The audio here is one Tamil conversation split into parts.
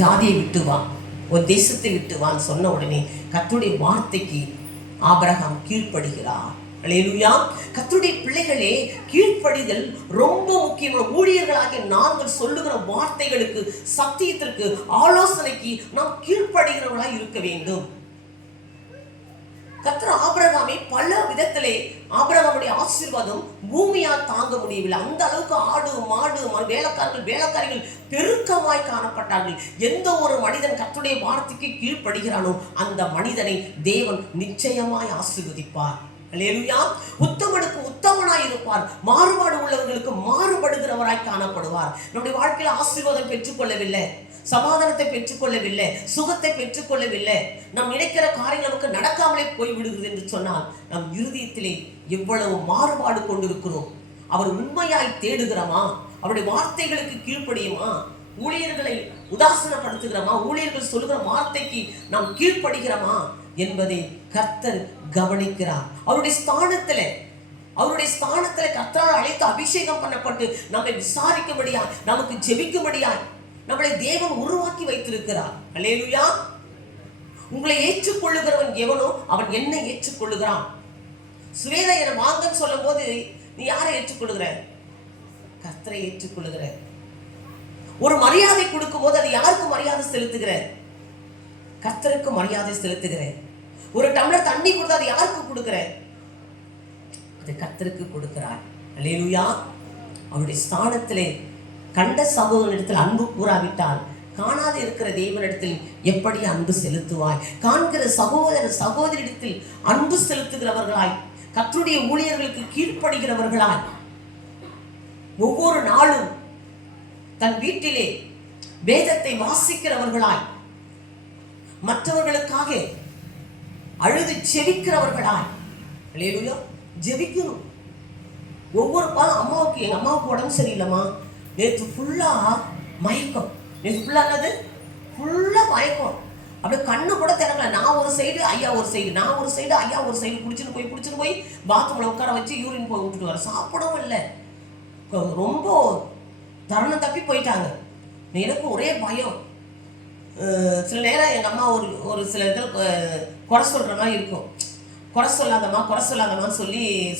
ஜாதியை விட்டு வா, ஒரு தேசத்தை விட்டு வான்னு சொன்ன உடனே கர்த்தருடைய வார்த்தைக்கு ஆபிரகாம் கீழ்ப்படுகிறார். அல்லேலூயா. கர்த்தருடைய பிள்ளைகளே, கீழ்ப்படிதல் ரொம்ப முக்கியமான. ஊழியர்களாகிய நாங்கள் சொல்லுகிற வார்த்தைகளுக்கு, சத்தியத்திற்கு, ஆலோசனைக்கு நாம் கீழ்ப்படுகிறவர்களாய் இருக்க வேண்டும். கர்த்தர் ஆபிரகாமை பல விதத்திலே, ஆபிரகாமுடைய ஆசீர்வாதம் பூமியால் தாங்க முடியவில்லை. அந்த அளவுக்கு ஆடு மாடு வேலைக்காரிகள் பெருக்கமாய் காணப்பட்டார்கள். எந்த ஒரு மனிதன் கர்த்தருடைய வார்த்தைக்கு கீழ்ப்படுகிறானோ அந்த மனிதனை தேவன் நிச்சயமாய் ஆசீர்வதிப்பார். அல்லேலூயா. உத்தமனுக்கு உத்தமனாய் இருப்பார், மாறுபாடு உள்ளவர்களுக்கு மாறுபடுகிறவராய் காணப்படுவார். நம்முடைய வாழ்க்கையில் ஆசீர்வாதம் பெற்றுக்கொள்ளவில்லை, சமாதானத்தை பெற்றுக்கொள்ளவில்லை, சுகத்தை பெற்றுக்கொள்ளவில்லை, நாம் நினைக்கிற காரியம் நமக்கு நடக்காமலே போய் விடுகிறது என்று சொன்னால் நம் இருதயத்திலே எவ்வளவு மாறுபாடு கொண்டிருக்கிறோம். அவர் உண்மையாய் தேடுகிறோமா? அவருடைய வார்த்தைகளுக்கு கீழ்ப்படியுமா? ஊழியர்களை உதாசனப்படுத்துகிறோமா? ஊழியர்கள் சொல்லுகிற வார்த்தைக்கு நாம் கீழ்ப்படுகிறோமா என்பதை கர்த்தர் கவனிக்கிறார். அவருடைய ஸ்தானத்துல கர்த்தரால் அழைத்து அபிஷேகம் பண்ணப்பட்டு நம்மை விசாரிக்கும்படியா, நமக்கு ஜெபிக்கும்படியா நம்மளை தேவன் உருவாக்கி வைத்திருக்கிறார். அல்லேலூயா. உங்களை ஏற்றுக்கொள்ளுகிறவன் எவனோ அவன் என்ன ஏற்றுக்கொள்ளுகிறான். சுவேதா என வாங்கன்னு சொல்லும் போது நீ யாரை ஏற்றுக்கொள்ளுகிற? கர்த்தரை ஏற்றுக்கொள்ளுகிற. ஒரு மரியாதை கொடுக்கும் போது அது யாருக்கு மரியாதை செலுத்துகிற? கர்த்தருக்கு மரியாதை செலுத்துகிற. ஒரு டம்ளர் தண்ணி கொடுத்தா அது யாருக்கு கொடுக்கிற? அது கர்த்தருக்கு கொடுக்கிறார். அல்லேலூயா. அவருடைய ஸ்தானத்திலே கண்ட சகோதரனிடத்தில் அன்பு கூறாவிட்டால் காணாது இருக்கிற தேவனிடத்தில் எப்படி அன்பு செலுத்துவாய்? காண்கிற சகோதரிடத்தில் அன்பு செலுத்துகிறவர்களாய், கர்த்தருடைய ஊழியர்களுக்கு கீழ்ப்படுகிறவர்களாய், ஒவ்வொரு நாளும் தன் வீட்டிலே வேதத்தை வாசிக்கிறவர்களாய், மற்றவர்களுக்காக அழுது ஜெபிக்கிறவர்களாய். அல்லேலூயா. ஜெபிக்கணும். ஒவ்வொரு அம்மாவுக்கு, எங்க அம்மாவுக்கு உடம்பு சரியில்லைம்மா, நேற்று ஃபுல்லா மயக்கம், நேற்று ஃபுல்லா மயக்கம், அப்படியே கண்ணு கூட திறக்கல. நான் ஒரு சைடு, ஐயா ஒரு சைடு, நான் ஒரு சைடு, ஐயா ஒரு சைடு, குடிச்சுன்னு போய் பாத்ரூம்ல உட்கார வச்சு யூரின் போய் விட்டுட்டு வர. சாப்பிடவும் இல்லை, ரொம்ப தருணம் தப்பி போயிட்டாங்க. எனக்கு ஒரே பயம். சில நேரம் எங்கள் அம்மா ஒரு சில இதில் குறை சொல்கிற மாதிரி இருக்கும். குறை சொல்லாதம்மான்னு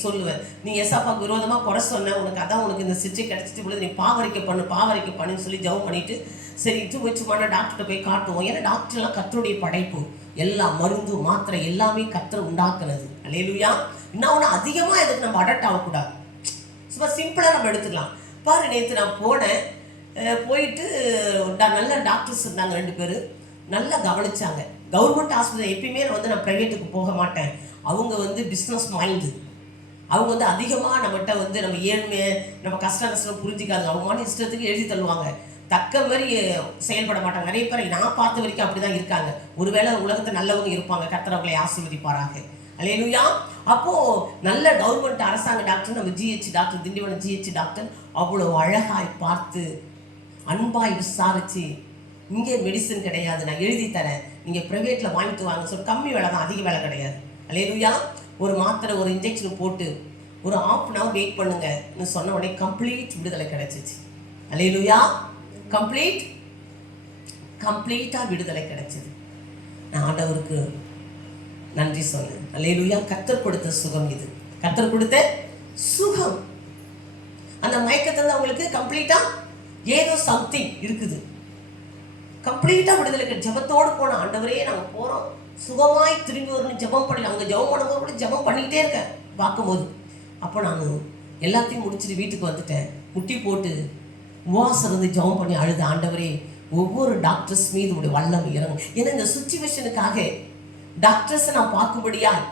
சொல்லுவேன். நீ எஸ்ஆப்பாவுக்கு விரோதமாக குறை சொன்ன, உனக்கு இந்த சிச்சை கிடச்சிட்டு பொழுது நீ பாவரிக்கை பண்ணுன்னு சொல்லி ஜெபம் பண்ணிட்டு, சரி இது சும்மா டாக்டர்கிட்ட போய் காட்டுவோம். ஏன்னா டாக்டர்லாம் கர்த்தருடைய படைப்பு, எல்லா மருந்து மாத்திரை எல்லாமே கர்த்தர் உண்டாக்குனது. அல்லேலூயா. இன்னொன்று அதிகமாக எதுக்கு நம்ம அடப்ட் ஆகக்கூடாது, சும்மா சிம்பிளாக நம்ம எடுத்துக்கலாம். பாரு, நேற்று நான் போனேன், போயிட்டு நல்ல டாக்டர்ஸ் இருந்தாங்க, 2 பேர் நல்லா கவனிச்சாங்க. கவர்மெண்ட் ஹாஸ்பிட்டல் எப்பயுமே நான் ப்ரைவேட்டுக்கு போக மாட்டேன். அவங்க பிஸ்னஸ் மைண்டு, அவங்க அதிகமாக நம்மகிட்ட நம்ம ஏழ்மையை, நம்ம கஷ்டம் புரிஞ்சிக்காது. அவங்க இஷ்டத்துக்கு எழுதி தள்ளுவாங்க, தக்க மாதிரி செயல்பட மாட்டாங்க. நிறைய பேர் நான் பார்த்த வரைக்கும் அப்படி தான் இருக்காங்க. ஒருவேளை உலகத்தை நல்லவங்க இருப்பாங்க, கர்த்தர் அவங்களை ஆசீர்வதிப்பாராக. அல்லேலூயா. அப்போது நல்ல கவர்மெண்ட் அரசாங்க டாக்டர், நம்ம GH doctor, Tindivanam GH doctor அவ்வளோ அழகாய் பார்த்து அன்பாய் விசாரிச்சு, இங்கே மெடிசன் கிடையாது, நான் எழுதி தரேன், நீங்கள் ப்ரைவேட்டில் வாங்கிட்டு வாங்க சொல்லி, கம்மி வேலை தான், அதிக வேலை கிடையாது. அல்லேலூயா. ஒரு மாத்திரை, ஒரு இன்ஜெக்ஷன் போட்டு ஒரு 1/2 hour வெயிட் பண்ணுங்கன்னு சொன்ன உடனே கம்ப்ளீட் விடுதலை கிடைச்சிச்சு. அல்லேலூயா. கம்ப்ளீட்டாக விடுதலை கிடைச்சிது. நான் ஆண்டவருக்கு நன்றி சொன்னேன். அல்லேலூயா. கர்த்தர் கொடுத்த சுகம் இது, கர்த்தர் கொடுத்த சுகம். அந்த மயக்கத்தில் அவங்களுக்கு கம்ப்ளீட்டாக ஏதோ சம்திங் இருக்குது, கம்ப்ளீட்டாக விடுதலை. ஜெபத்தோடு போன, ஆண்டவரே நாங்கள் போகிறோம், சுகமாய் திரும்பி வரணும், ஜெபம் பண்ணல. அங்கே ஜெபம் பண்ணும்போது கூட ஜெபம் பண்ணிக்கிட்டே இருக்கேன் பார்க்கும்போது. அப்போ நான் எல்லாத்தையும் முடிச்சுட்டு வீட்டுக்கு வந்துட்டேன். முட்டி போட்டு உபவாசம் இருந்து ஜெபம் பண்ணி அழுது, ஆண்டவரே ஒவ்வொரு டாக்டர்ஸ் மீது உடைய வல்லம் இறங்கும். ஏன்னா இந்த சுச்சுவேஷனுக்காக டாக்டர்ஸை நான் பார்க்கும்படியாய்,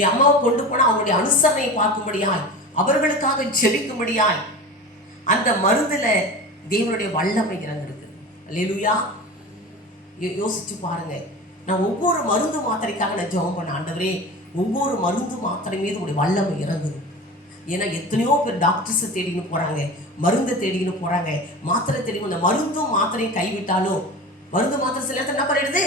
என் அம்மாவை கொண்டு போனால் அவங்களுடைய அனுசரணையை பார்க்கும்படியாய், அவர்களுக்காக ஜெபிக்கும்படியாய், அந்த மருந்துல தேவனுடைய வல்லமை இறங்கிருக்கு. அல்லேலூயா. யோசிச்சு பாருங்க. நான் ஒவ்வொரு மருந்து மாத்திரைக்காக நான் ஜெபம் பண்ண, ஆண்டவரே ஒவ்வொரு மருந்து மாத்திரை மீது உடைய வல்லமை இறங்குது. ஏன்னா எத்தனையோ பேர் டாக்டர்ஸை தேடின்னு போறாங்க, மருந்தை தேடின்னு போறாங்க, மாத்திரை தேடிக்கணும். இந்த மருந்தும் மாத்திரையும் கைவிட்டாலும், மருந்து மாத்திரை சில நேரத்தில் என்ன பண்ணிடுது,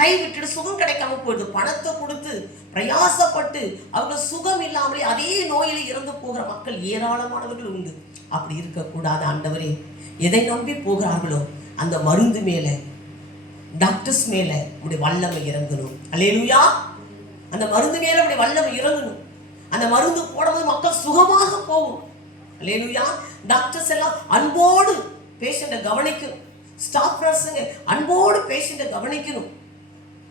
கைவிட்டுட்டு சுகம் கிடைக்காம போயிடுது. பணத்தை கொடுத்து பிரயாசப்பட்டு அவர்கள் சுகம் இல்லாமலே அதே நோயில இறந்து போகிற மக்கள் ஏராளமானவர்கள் உண்டு. அப்படி இருக்கக்கூடாது. ஆண்டவரே, எதை நம்பி போகிறார்களோ அந்த மருந்து மேல, டாக்டர்ஸ் மேல உடைய வல்லமை இறங்கணும். அல்லேலூயா. அந்த மருந்து மேல உடைய வல்லமை இறங்கணும். அந்த மருந்து போடும்போது மக்கள் சுகமாக போகும். அல்லேலூயா. டாக்டர்ஸ் எல்லாம் அன்போடு பேஷண்ட்டை கவனிக்கணும். ஸ்டாஃப் நர்ஸுங்க அன்போடு பேஷண்ட்டை கவனிக்கணும்.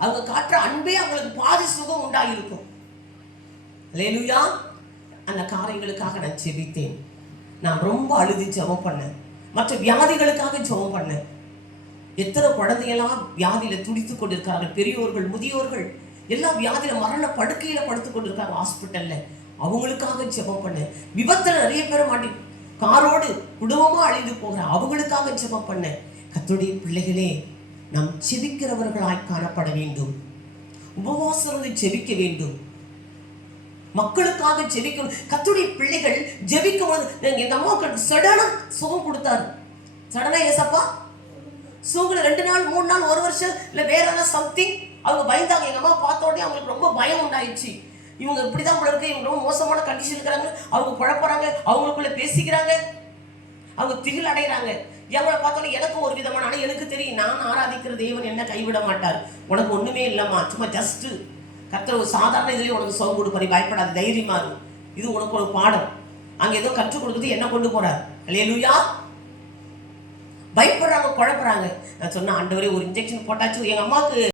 அவங்க காட்டுற அன்பே அவங்களுக்கு பாதி சுகம் உண்டாகிருக்கும். அல்லேலூயா. அந்த காரியங்களுக்காக நான் ஜெபித்தேன். நான் ரொம்ப அழுதி ஜெபம் பண்ணேன். மற்ற வியாதிகளுக்காக ஜெபம் பண்ணேன். எத்தனை குழந்தையெல்லாம் வியாதியில துடித்து கொண்டிருக்கிறார்கள். பெரியோர்கள், முதியோர்கள் எல்லாம் வியாதியில மரண படுக்கையில படுத்து கொண்டிருக்காங்க ஹாஸ்பிட்டல்ல. அவங்களுக்காக ஜெபம் பண்ணேன். விபத்துல நிறைய பேர் மாட்டி காரோடு குடும்பமா அழிந்து போகிற அவங்களுக்காக ஜெபம் பண்ணேன். கர்த்தருடைய பிள்ளைகளே, நாம் ஜெபிக்கிறவர்களாய் காணப்பட வேண்டும். உபவாசம் ஜெபிக்க வேண்டும். மக்களுக்காக ஜெபிக்கணும். கர்த்தருடைய பிள்ளைகள் ஜெபிக்கும் போது, எங்க அம்மாவுக்கு சடனா சுகம் கொடுத்தாரு. சடனா ஏசப்பா சுகல 2 நாள் 3 நாள் 1 வருஷம் இல்ல வேற ஏதாவது சம்திங் அவங்க பயந்தாங்க. எங்க அம்மா பார்த்த உடனே அவங்களுக்கு ரொம்ப பயம் உண்டாயிடுச்சு. இவங்க இப்படிதான் போல இருக்கு, இவங்க ரொம்ப மோசமான கண்டிஷன் இருக்கிறாங்க, அவங்க குழப்பறாங்க, அவங்களுக்குள்ள பேசிக்கிறாங்க, அவங்க திகில் அடைகிறாங்க. எவங்களை பார்த்தோன்னே எனக்கு ஒரு விதமான, ஆனால் எனக்கு தெரியும் நான் ஆராதிக்கிற தேவன் என்ன கைவிட மாட்டார். உனக்கு ஒண்ணுமே இல்லைம்மா, சும்மா ஜஸ்ட் கர்த்தர் ஒரு சாதாரண இதுலேயே உனக்கு சுகம் கொடுப்பாரு, பயப்படாது, தைரியமா இரு, இது உனக்கு ஒரு பாடம். அங்கே ஏதோ கற்றுக் கொடுக்குறது என்ன கொண்டு போறார். அல்லேலூயா. பயப்படுறாங்க, குழப்பறாங்க. நான் சொன்ன ஆண்டவரே ஒரு இன்ஜெக்ஷன் போட்டாச்சு. எங்க அம்மாவுக்கு